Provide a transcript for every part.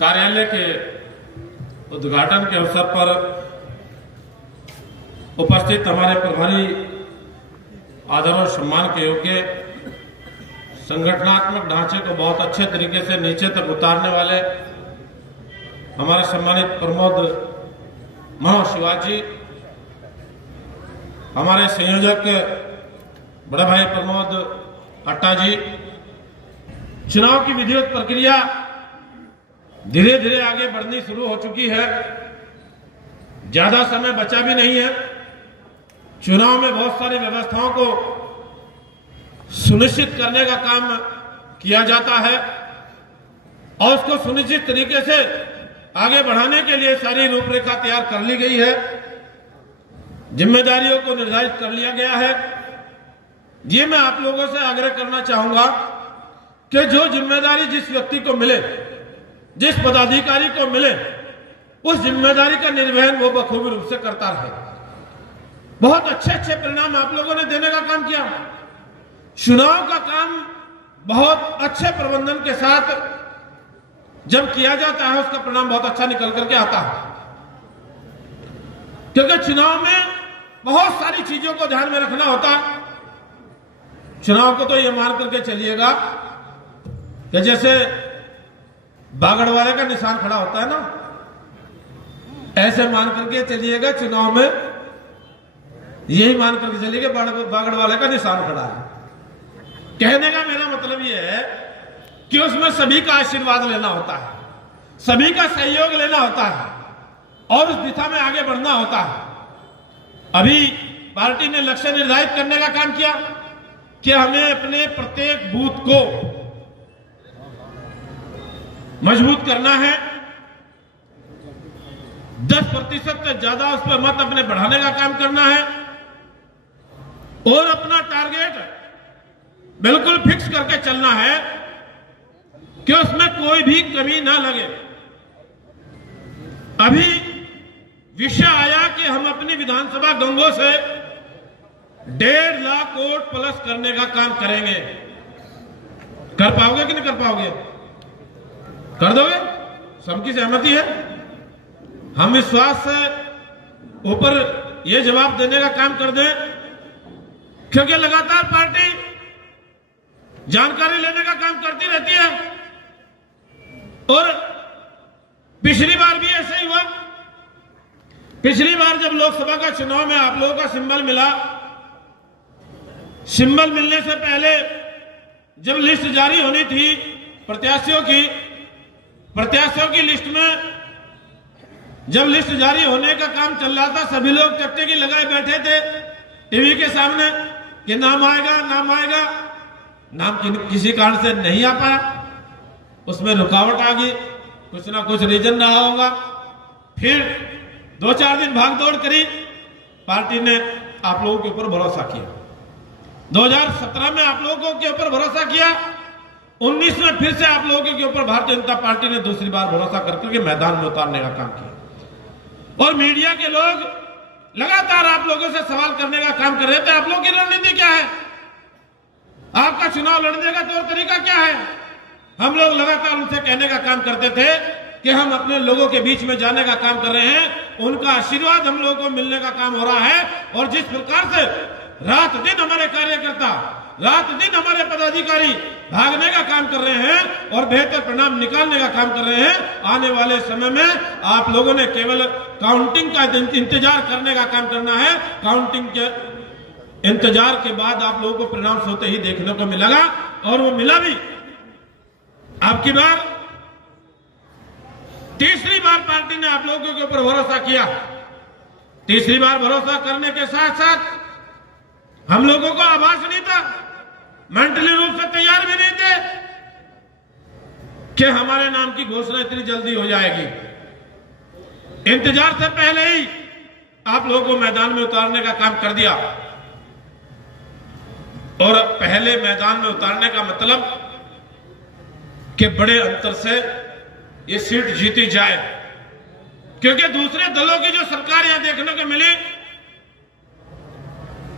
कार्यालय के उद्घाटन के अवसर पर उपस्थित हमारे प्रभारी आदर और सम्मान के योग्य संगठनात्मक ढांचे को बहुत अच्छे तरीके से नीचे तक उतारने वाले हमारे सम्मानित प्रमोद मनोज शिवाजी, हमारे संयोजक बड़े भाई प्रमोद अट्टा जी, चुनाव की विधिवत प्रक्रिया धीरे धीरे आगे बढ़नी शुरू हो चुकी है। ज्यादा समय बचा भी नहीं है। चुनाव में बहुत सारी व्यवस्थाओं को सुनिश्चित करने का काम किया जाता है और उसको सुनिश्चित तरीके से आगे बढ़ाने के लिए सारी रूपरेखा तैयार कर ली गई है। जिम्मेदारियों को निर्धारित कर लिया गया है। ये मैं आप लोगों से आग्रह करना चाहूंगा कि जो जिम्मेदारी जिस व्यक्ति को मिले, जिस पदाधिकारी को मिले, उस जिम्मेदारी का निर्वहन वो बखूबी रूप से करता रहे। बहुत अच्छे अच्छे परिणाम आप लोगों ने देने का काम किया। चुनाव का काम बहुत अच्छे प्रबंधन के साथ जब किया जाता है उसका परिणाम बहुत अच्छा निकल करके आता है, क्योंकि चुनाव में बहुत सारी चीजों को ध्यान में रखना होता है। चुनाव को तो ये मान करके चलिएगा कि जैसे बागड़ वाले का निशान खड़ा होता है ना, ऐसे मान करके चलिएगा चुनाव में, यही मान करके चलिए कि बागड़ वाले का निशान खड़ा है। कहने का मेरा मतलब यह है कि उसमें सभी का आशीर्वाद लेना होता है, सभी का सहयोग लेना होता है और उस दिशा में आगे बढ़ना होता है। अभी पार्टी ने लक्ष्य निर्धारित करने का काम किया कि हमें अपने प्रत्येक बूथ को मजबूत करना है। 10% से ज्यादा उस पर मत अपने बढ़ाने का काम करना है और अपना टारगेट बिल्कुल फिक्स करके चलना है कि उसमें कोई भी कमी ना लगे। अभी विषय आया कि हम अपनी विधानसभा गंगों से 1.5 लाख वोट प्लस करने का काम करेंगे। कर पाओगे कि नहीं कर पाओगे? कर दोगे? सबकी सहमति है? हम विश्वास से ऊपर ये जवाब देने का काम कर दें, क्योंकि लगातार पार्टी जानकारी लेने का काम करती रहती है और पिछली बार भी ऐसा ही हुआ। पिछली बार जब लोकसभा का चुनाव में आप लोगों का सिंबल मिला, सिंबल मिलने से पहले जब लिस्ट जारी होनी थी प्रत्याशियों की लिस्ट में जब लिस्ट जारी होने का काम चल रहा था, सभी लोग टकटे की लगाए बैठे थे टीवी के सामने कि नाम आएगा, नाम आएगा। नाम किसी कारण से नहीं आ पाया, उसमें रुकावट आ गई, कुछ ना कुछ रीजन रहा होगा। फिर 2-4 दिन भागदौड़ करी, पार्टी ने आप लोगों के ऊपर भरोसा किया। 2017 में आप लोगों के ऊपर भरोसा किया, 19 में फिर से आप लोगों के ऊपर भारतीय जनता पार्टी ने दूसरी बार भरोसा करके मैदान में उतारने का काम किया। और मीडिया के लोग लगातार आप लोगों से सवाल करने का काम कर रहे थे, आप लोगों की रणनीति क्या है, आपका चुनाव लड़ने का तौर तरीका क्या है। हम लोग लगातार उनसे कहने का काम करते थे कि हम अपने लोगों के बीच में जाने का काम कर रहे हैं, उनका आशीर्वाद हम लोगों को मिलने का काम हो रहा है। और जिस प्रकार से रात दिन हमारे कार्यकर्ता, रात दिन हमारे पदाधिकारी भागने का काम कर रहे हैं और बेहतर परिणाम निकालने का काम कर रहे हैं, आने वाले समय में आप लोगों ने केवल काउंटिंग का इंतजार करने का काम करना है। काउंटिंग के इंतजार के बाद आप लोगों को परिणाम सोते ही देखने को मिलेगा और वो मिला भी। आपकी बार तीसरी बार पार्टी ने आप लोगों के ऊपर भरोसा किया। तीसरी बार भरोसा करने के साथ साथ हम लोगों को आभास नहीं था, मेंटली रूप से तैयार भी नहीं थे कि हमारे नाम की घोषणा इतनी जल्दी हो जाएगी। इंतजार से पहले ही आप लोगों को मैदान में उतारने का काम कर दिया। और पहले मैदान में उतारने का मतलब कि बड़े अंतर से ये सीट जीती जाए, क्योंकि दूसरे दलों की जो सरकार यहां देखने को मिली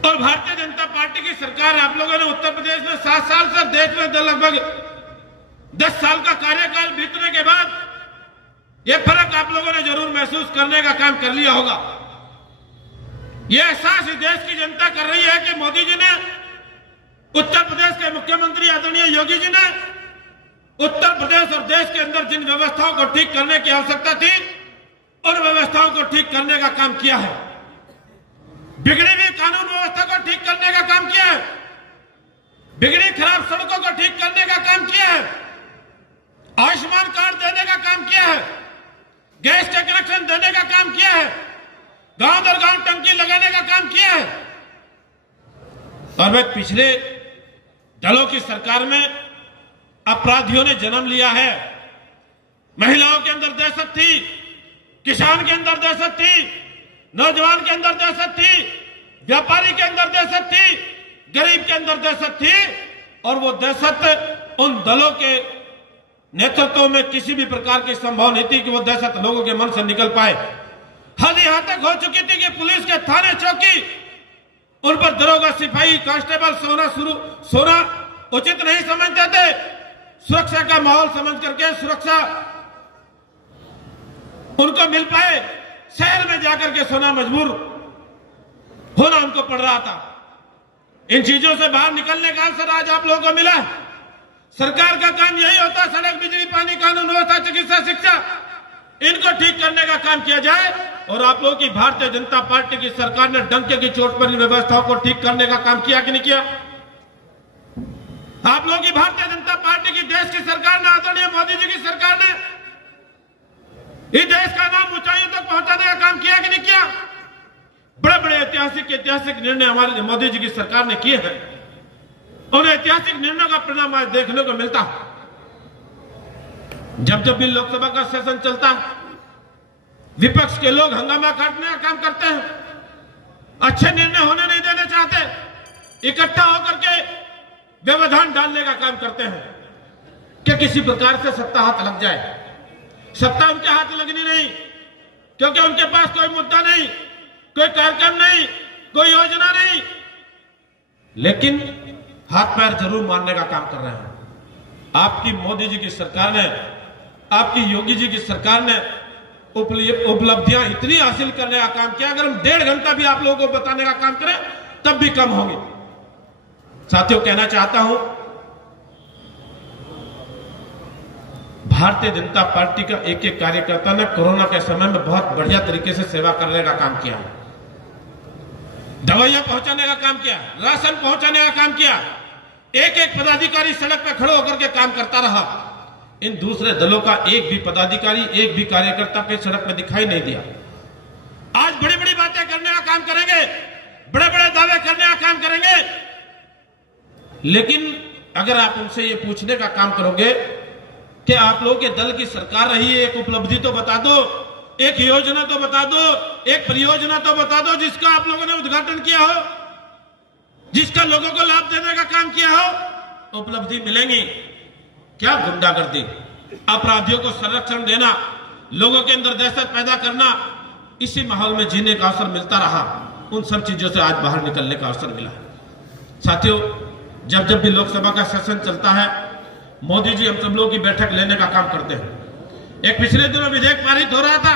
और भारतीय जनता पार्टी की सरकार आप लोगों ने उत्तर प्रदेश में 7 साल से, देश में लगभग 10 साल का कार्यकाल बीतने के बाद ये फर्क आप लोगों ने जरूर महसूस करने का काम कर लिया होगा। ये एहसास इस देश की जनता कर रही है कि मोदी जी ने, उत्तर प्रदेश के मुख्यमंत्री आदरणीय योगी जी ने उत्तर प्रदेश और देश के अंदर जिन व्यवस्थाओं को ठीक करने की आवश्यकता थी, उन व्यवस्थाओं को ठीक करने का काम किया है। बिगड़ी हुई कानून व्यवस्था को ठीक करने का काम किया है, बिगड़ी खराब सड़कों को ठीक करने का काम किया है, आयुष्मान कार्ड देने का काम किया है, गैस के कनेक्शन देने का काम किया है, गांव दर गांव टंकी लगाने का काम किया है। और वे पिछले दलों की सरकार में अपराधियों ने जन्म लिया है। महिलाओं के अंदर दहशत थी, किसान के अंदर दहशत थी, नौजवान के अंदर दहशत थी, व्यापारी के अंदर दहशत थी, गरीब के अंदर दहशत थी। और वो दहशत उन दलों के नेतृत्व में किसी भी प्रकार की संभव नहीं थी कि वो दहशत लोगों के मन से निकल पाए। हद यहां तक हो चुकी थी कि पुलिस के थाने चौकी उन पर दरोगा, सिपाही, कांस्टेबल सोना उचित नहीं समझते थे। सुरक्षा का माहौल समझ करके सुरक्षा उनको मिल पाए, शहर में जाकर के सोना मजबूर होना उनको पड़ रहा था। इन चीजों से बाहर निकलने का अवसर आज आप लोगों को मिला। सरकार का काम यही होता है, सड़क, बिजली, पानी, कानून व्यवस्था, चिकित्सा, शिक्षा, इनको ठीक करने का काम किया जाए। और आप लोगों की भारतीय जनता पार्टी की सरकार ने डंके की चोट पर इन व्यवस्थाओं को ठीक करने का काम किया कि नहीं किया? आप लोगों की भारतीय जनता पार्टी की देश की सरकार ने, आदरणीय मोदी जी की सरकार ने इस देश का नाम ऊंचाइयों तक पहुंचाने का काम किया कि नहीं किया? बड़े बड़े ऐतिहासिक निर्णय हमारे मोदी जी की सरकार ने किए हैं। उन ऐतिहासिक निर्णयों का परिणाम आज देखने को मिलता है। जब जब भी लोकसभा का सेशन चलता है, विपक्ष के लोग हंगामा काटने का काम करते हैं, अच्छे निर्णय होने नहीं देना चाहते, इकट्ठा होकर के व्यवधान डालने का काम करते हैं कि किसी प्रकार से सत्ता हाथ लग जाए। सत्ता उनके हाथ लगनी नहीं, क्योंकि उनके पास कोई मुद्दा नहीं, कोई कार्यक्रम नहीं, कोई योजना नहीं, लेकिन हाथ पैर जरूर मारने का काम कर रहे हैं। आपकी मोदी जी की सरकार ने, आपकी योगी जी की सरकार ने उपलब्धियां इतनी हासिल करने का काम किया, अगर हम 1.5 घंटा भी आप लोगों को बताने का काम करें तब भी कम होंगे। साथियों, कहना चाहता हूं, भारतीय जनता पार्टी का एक एक कार्यकर्ता ने कोरोना के समय में बहुत बढ़िया तरीके से सेवा करने का काम किया, दवाइयां पहुंचाने का काम किया, राशन पहुंचाने का काम किया। एक एक पदाधिकारी सड़क पर खड़े होकर के काम करता रहा। इन दूसरे दलों का एक भी पदाधिकारी, एक भी कार्यकर्ता के सड़क पर दिखाई नहीं दिया। आज बड़ी बड़ी बातें करने का काम करेंगे, बड़े बड़े दावे करने का काम करेंगे, लेकिन अगर आप उनसे ये पूछने का काम करोगे कि आप लोगों के दल की सरकार रही है, एक उपलब्धि तो बता दो, एक योजना तो बता दो, एक परियोजना तो बता दो जिसका आप लोगों ने उद्घाटन किया हो, जिसका लोगों को लाभ देने का काम किया हो, उपलब्धि मिलेंगी क्या? गुंडागर्दी, अपराधियों को संरक्षण देना, लोगों के अंदर दहशत पैदा करना, इसी माहौल में जीने का अवसर मिलता रहा। उन सब चीजों से आज बाहर निकलने का अवसर मिला है। साथियों, जब जब भी लोकसभा का सेशन चलता है, मोदी जी हम सब लोगों की बैठक लेने का काम करते हैं। एक पिछले दिनों विधेयक पारित हो रहा था,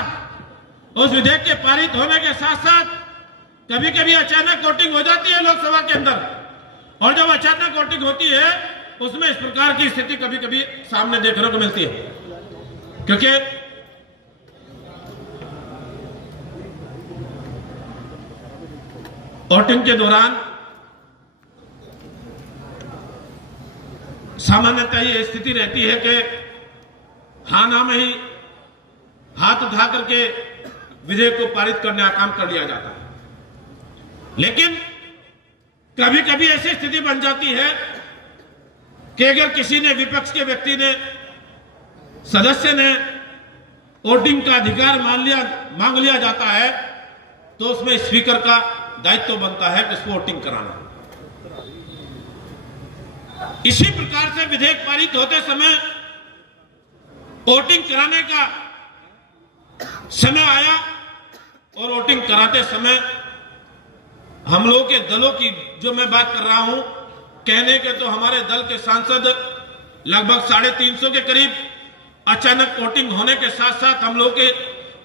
उस विधेयक के पारित होने के साथ साथ कभी कभी अचानक वोटिंग हो जाती है लोकसभा के अंदर, और जब अचानक वोटिंग होती है उसमें इस प्रकार की स्थिति कभी कभी सामने देखने को मिलती है, क्योंकि वोटिंग के दौरान सामान्यतः ये स्थिति रहती है कि हाँ ना में ही हाथ उठा करके विधेयक को पारित करने का काम कर लिया जाता है। लेकिन कभी कभी ऐसी स्थिति बन जाती है कि अगर किसी ने, विपक्ष के व्यक्ति ने, सदस्य ने वोटिंग का अधिकार मांग लिया जाता है, तो उसमें स्पीकर का दायित्व बनता है कि उसको वोटिंग कराना। इसी प्रकार से विधेयक पारित होते समय वोटिंग कराने का समय आया, और वोटिंग कराते समय हम लोगों के दलों की जो मैं बात कर रहा हूं, कहने के तो हमारे दल के सांसद लगभग 350 के करीब अचानक वोटिंग होने के साथ साथ हम लोग के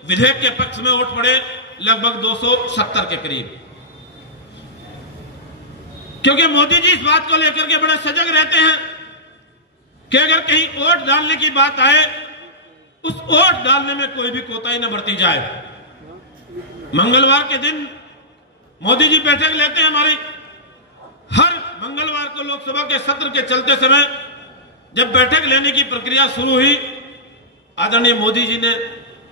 विधेयक के पक्ष में वोट पड़े लगभग 270 के करीब, क्योंकि मोदी जी इस बात को लेकर के बड़े सजग रहते हैं कि अगर कहीं वोट डालने की बात आए, उस वोट डालने में कोई भी कोताही न बरती जाए। मंगलवार के दिन मोदी जी बैठक लेते हैं हमारी। हर मंगलवार को लोकसभा के सत्र के चलते समय जब बैठक लेने की प्रक्रिया शुरू हुई, आदरणीय मोदी जी ने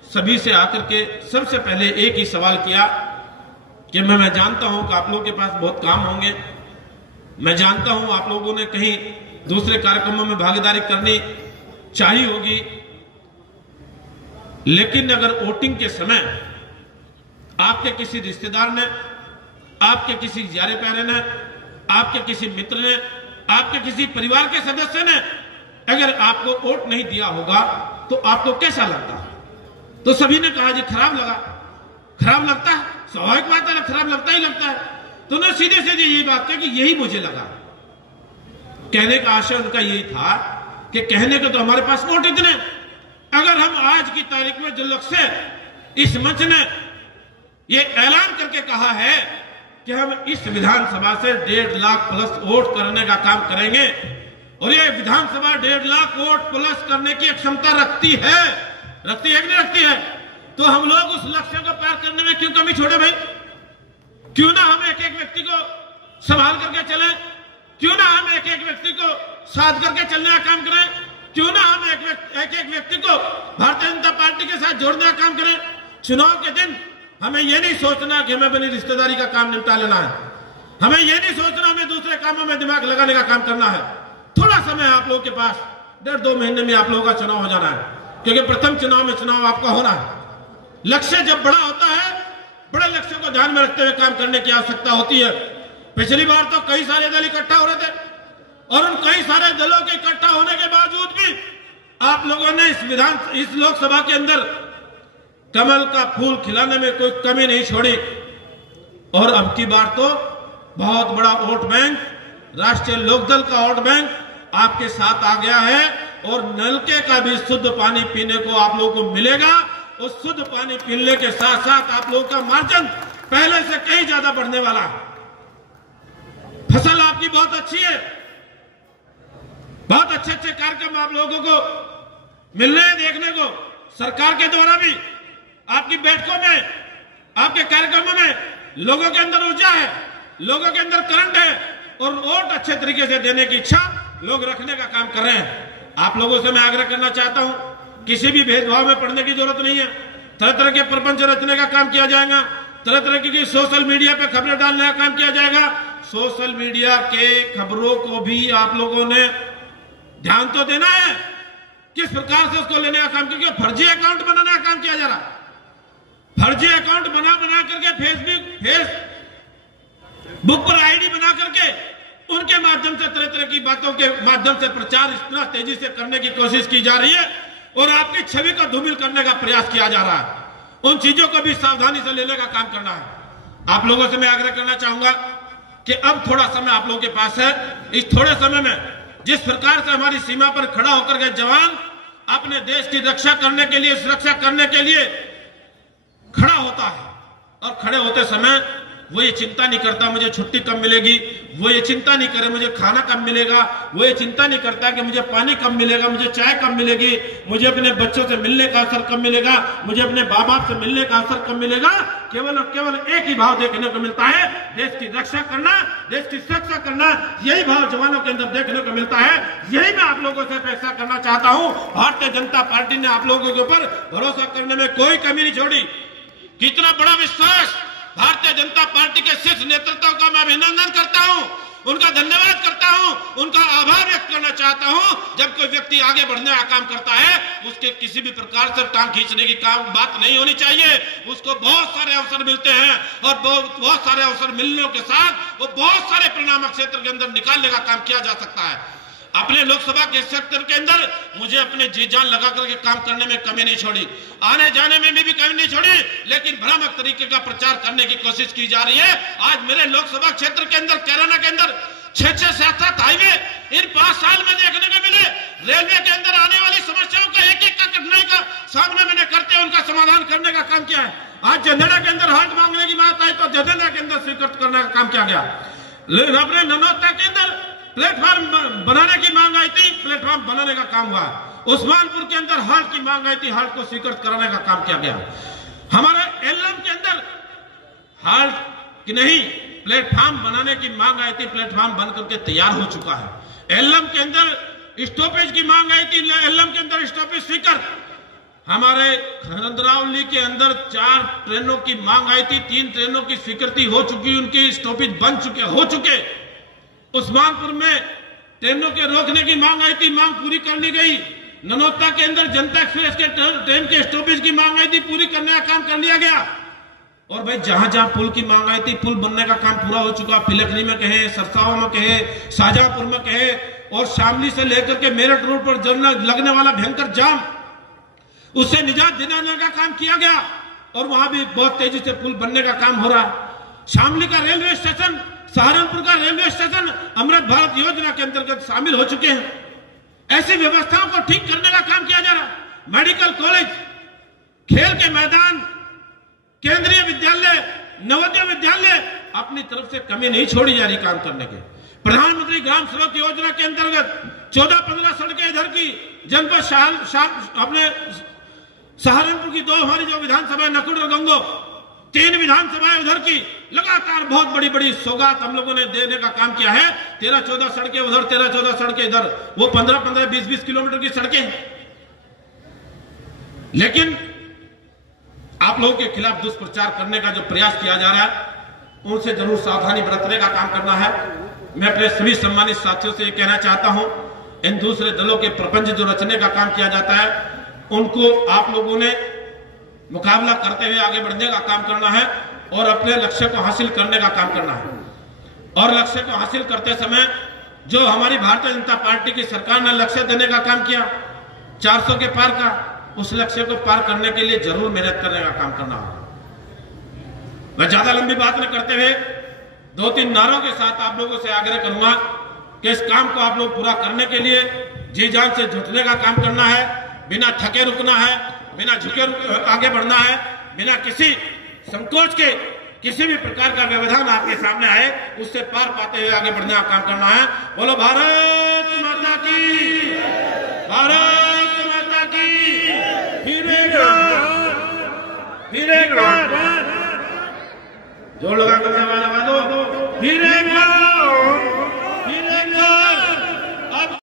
सभी से आकर के सबसे पहले एक ही सवाल किया कि मैं जानता हूं कि आप लोगों के पास बहुत काम होंगे, मैं जानता हूं आप लोगों ने कहीं दूसरे कार्यक्रमों में भागीदारी करनी चाहिए होगी, लेकिन अगर वोटिंग के समय आपके किसी रिश्तेदार ने, आपके किसी जारे प्यारे ने, आपके किसी मित्र ने, आपके किसी परिवार के सदस्य ने अगर आपको वोट नहीं दिया होगा तो आपको कैसा लगता है? तो सभी ने कहा जी खराब लगा। खराब लगता है, स्वाभाविक बात है, खराब लगता ही लगता है। तो उन्होंने सीधे सीधे यही बात कही कि यही मुझे लगा। कहने का आशय उनका यही था कि कहने को तो हमारे पास वोट इतने, अगर हम आज की तारीख में जो लक्ष्य इस मंच ने ये ऐलान करके कहा है कि हम इस विधानसभा से 1.5 लाख प्लस वोट करने का काम करेंगे, और ये विधानसभा 1.5 लाख वोट प्लस करने की क्षमता रखती है कि नहीं रखती है, तो हम लोग उस लक्ष्य को पार करने में क्यों कमी छोड़े भाई? क्यों ना हम एक एक व्यक्ति को संभाल करके चलें? क्यों ना हम एक एक व्यक्ति को साथ करके चलने का काम करें? क्यों ना हम एक एक व्यक्ति को भारतीय जनता पार्टी के साथ जोड़ने का काम करें? चुनाव के दिन हमें यह नहीं सोचना कि हमें अपनी रिश्तेदारी का काम निपटा लेना है, हमें यह नहीं सोचना हमें दूसरे कामों में दिमाग लगाने का काम करना है। थोड़ा समय आप लोगों के पास, 1.5-2 महीने में आप लोगों का चुनाव हो जाना है, क्योंकि प्रथम चुनाव में चुनाव आपका होना है। लक्ष्य जब बड़ा होता है, बड़े लक्ष्य को ध्यान में रखते हुए काम करने की आवश्यकता होती है। पिछली बार तो कई सारे दल इकट्ठा हो रहे थे, और उन कई सारे दलों के इकट्ठा होने के बावजूद भी आप लोगों ने इस लोकसभा के अंदर कमल का फूल खिलाने में कोई कमी नहीं छोड़ी। और अब की बार तो बहुत बड़ा वोट बैंक, राष्ट्रीय लोकदल का वोट बैंक आपके साथ आ गया है, और नलके का भी शुद्ध पानी पीने को आप लोगों को मिलेगा। उस शुद्ध पानी पीने के साथ साथ आप लोगों का मार्जिन पहले से कहीं ज्यादा बढ़ने वाला है। फसल आपकी बहुत अच्छी है, बहुत अच्छे अच्छे कार्यक्रम आप लोगों को मिल रहे हैं देखने को। सरकार के द्वारा भी आपकी बैठकों में, आपके कार्यक्रमों में लोगों के अंदर ऊर्जा है, लोगों के अंदर करंट है, और वोट अच्छे तरीके से देने की इच्छा लोग रखने का काम कर रहे हैं। आप लोगों से मैं आग्रह करना चाहता हूं, किसी भी भेदभाव में पड़ने की जरूरत नहीं है। तरह तरह के प्रपंच रचने का काम किया जाएगा, तरह तरह की सोशल मीडिया पे खबरें डालने का काम किया जाएगा। सोशल मीडिया के खबरों को भी आप लोगों ने ध्यान तो देना है, किस प्रकार से उसको लेने का काम, क्योंकि फर्जी अकाउंट बनाने का काम किया जा रहा। फर्जी अकाउंट बना करके फेसबुक पर आईडी बना करके उनके माध्यम से तरह तरह की बातों के माध्यम से प्रचार इतना तेजी से करने की कोशिश की जा रही है, और आपकी छवि को धूमिल करने का प्रयास किया जा रहा है। उन चीजों को भी सावधानी से लेने का काम करना है। आप लोगों से मैं आग्रह करना चाहूंगा कि अब थोड़ा समय आप लोगों के पास है। इस थोड़े समय में जिस प्रकार से हमारी सीमा पर खड़ा होकर के जवान अपने देश की रक्षा करने के लिए, सुरक्षा करने के लिए खड़ा होता है, और खड़े होते समय वो ये चिंता नहीं करता मुझे छुट्टी कब मिलेगी, वो ये चिंता नहीं करे मुझे खाना कब मिलेगा, वो ये चिंता नहीं करता कि मुझे पानी कब मिलेगा, मुझे चाय कब मिलेगी, मुझे अपने बच्चों से मिलने का अवसर कब मिलेगा, मुझे अपने माँ बाप से मिलने का अवसर कब मिलेगा। केवल और केवल एक ही भाव देखने को मिलता है, देश की रक्षा करना, देश की सुरक्षा करना। यही भाव जवानों के अंदर देखने को मिलता है। यही मैं आप लोगों से अपेक्षा करना चाहता हूँ। भारतीय जनता पार्टी ने आप लोगों के ऊपर भरोसा करने में कोई कमी नहीं छोड़ी। कितना बड़ा विश्वास भारतीय जनता पार्टी के शीर्ष नेतृत्व का मैं अभिनंदन करता हूं, उनका धन्यवाद करता हूं, उनका आभार व्यक्त करना चाहता हूं। जब कोई व्यक्ति आगे बढ़ने का काम करता है, उसके किसी भी प्रकार से टांग खींचने की बात नहीं होनी चाहिए। उसको बहुत सारे अवसर मिलते हैं, और बहुत सारे अवसर मिलने के साथ वो बहुत सारे परिणाम क्षेत्र के अंदर निकालने का काम किया जा सकता है। अपने लोकसभा के सेक्टर के अंदर मुझे अपने जी जान लगा करके काम करने में कमी नहीं छोड़ी, आने जाने में भी कमी नहीं छोड़ी, लेकिन भ्रामक तरीके का प्रचार करने की कोशिश की जा रही है। आज मेरे लोकसभा क्षेत्र के अंदर, कैराना के अंदर 6-6, 7-7 हाईवे इन 5 साल में देखने को मिले। रेलवे के अंदर आने वाली समस्याओं का एक का कठिनाई का सामना मैंने करते हुए उनका समाधान करने का काम किया है। आज जंदड़ा के अंदर हाल्ट मांगने की बात आई तो जंदड़ा के अंदर स्वीकृत करने का काम किया गया। अपने ननौता के अंदर प्लेटफॉर्म बनाने की मांग आई थी, प्लेटफॉर्म बनाने का काम हुआ। उस्मानपुर के अंदर हाल्ट की मांग आई थी, हाल्ट को स्वीकृत कराने का काम किया गया। हमारे एल्लम के अंदर हाल्ट की नहीं प्लेटफॉर्म बनाने की मांग आई थी, प्लेटफॉर्म बन करके तैयार हो चुका है। एल्लम के अंदर स्टॉपेज की मांग आई थी, एल्लम के अंदर स्टॉपेज स्वीकृत। हमारे खंडरावली के अंदर 4 ट्रेनों की मांग आई थी, 3 ट्रेनों की स्वीकृति हो चुकी, उनके स्टॉपेज बन चुके हो चुके। उस्मानपुर में ट्रेनों के रोकने की मांग आई थी, मांग पूरी कर ली गई। ननौता के अंदर जनता एक्सप्रेस के ट्रेन के स्टॉपेज की मांग आई थी, पूरी करने का काम कर लिया गया। और भाई जहां जहां पुल की मांग आई थी, पुल बनने का काम पूरा हो चुका। पिलखनी में कहे, सरसावा में कहे, शाहजहांपुर में कहे, और शामली से लेकर के मेरठ रोड पर जलना लगने वाला भयंकर जाम, उससे निजात दिलाने का काम किया गया। और वहां भी बहुत तेजी से पुल बनने का काम हो रहा है। शामली का रेलवे स्टेशन, सहारनपुर का रेलवे स्टेशन अमृत भारत योजना के अंतर्गत शामिल हो चुके हैं। ऐसी व्यवस्थाओं को ठीक करने का काम किया जा रहा है। मेडिकल कॉलेज, खेल के मैदान, केंद्रीय विद्यालय, नवोदय विद्यालय, अपनी तरफ से कमी नहीं छोड़ी जा रही काम करने के। प्रधानमंत्री ग्राम सड़क योजना के अंतर्गत 14-15 सड़कें इधर की, जनपद अपने सहारनपुर की 2 हमारी जो विधानसभा नकुड़ और गंगो, 3 विधानसभाएं उधर की, लगातार बहुत बड़ी बड़ी सौगात हम लोगों ने देने का काम किया है। 13-14 सड़कें उधर, 13-14 सड़कें इधर, वो 15-15, 20-20 किलोमीटर की सड़कें हैं। लेकिन आप लोगों के खिलाफ दुष्प्रचार करने का जो प्रयास किया जा रहा है, उनसे जरूर सावधानी बरतने का काम करना है। मैं अपने सभी सम्मानित साथियों से ये कहना चाहता हूं, इन दूसरे दलों के प्रपंच जो रचने का काम किया जाता है, उनको आप लोगों ने मुकाबला करते हुए आगे बढ़ने का काम करना है और अपने लक्ष्य को हासिल करने का काम करना है। और लक्ष्य को हासिल करते समय जो हमारी भारतीय जनता पार्टी की सरकार ने लक्ष्य देने का काम किया 400 के पार का, उस लक्ष्य को पार करने के लिए जरूर मेहनत करने का काम करना होगा। मैं ज्यादा लंबी बात न करते हुए 2-3 नारों के साथ आप लोगों से आग्रह करूंगा कि इस काम को आप लोग पूरा करने के लिए जी जान से जुटने का काम करना है, बिना थके रुकना है, बिना झुके आगे बढ़ना है, बिना किसी संकोच के किसी भी प्रकार का व्यवधान आपके सामने आए उससे पार पाते हुए आगे बढ़ने का काम करना है। बोलो भारत माता की, भारत माता की। फिर एक बार जोर लगा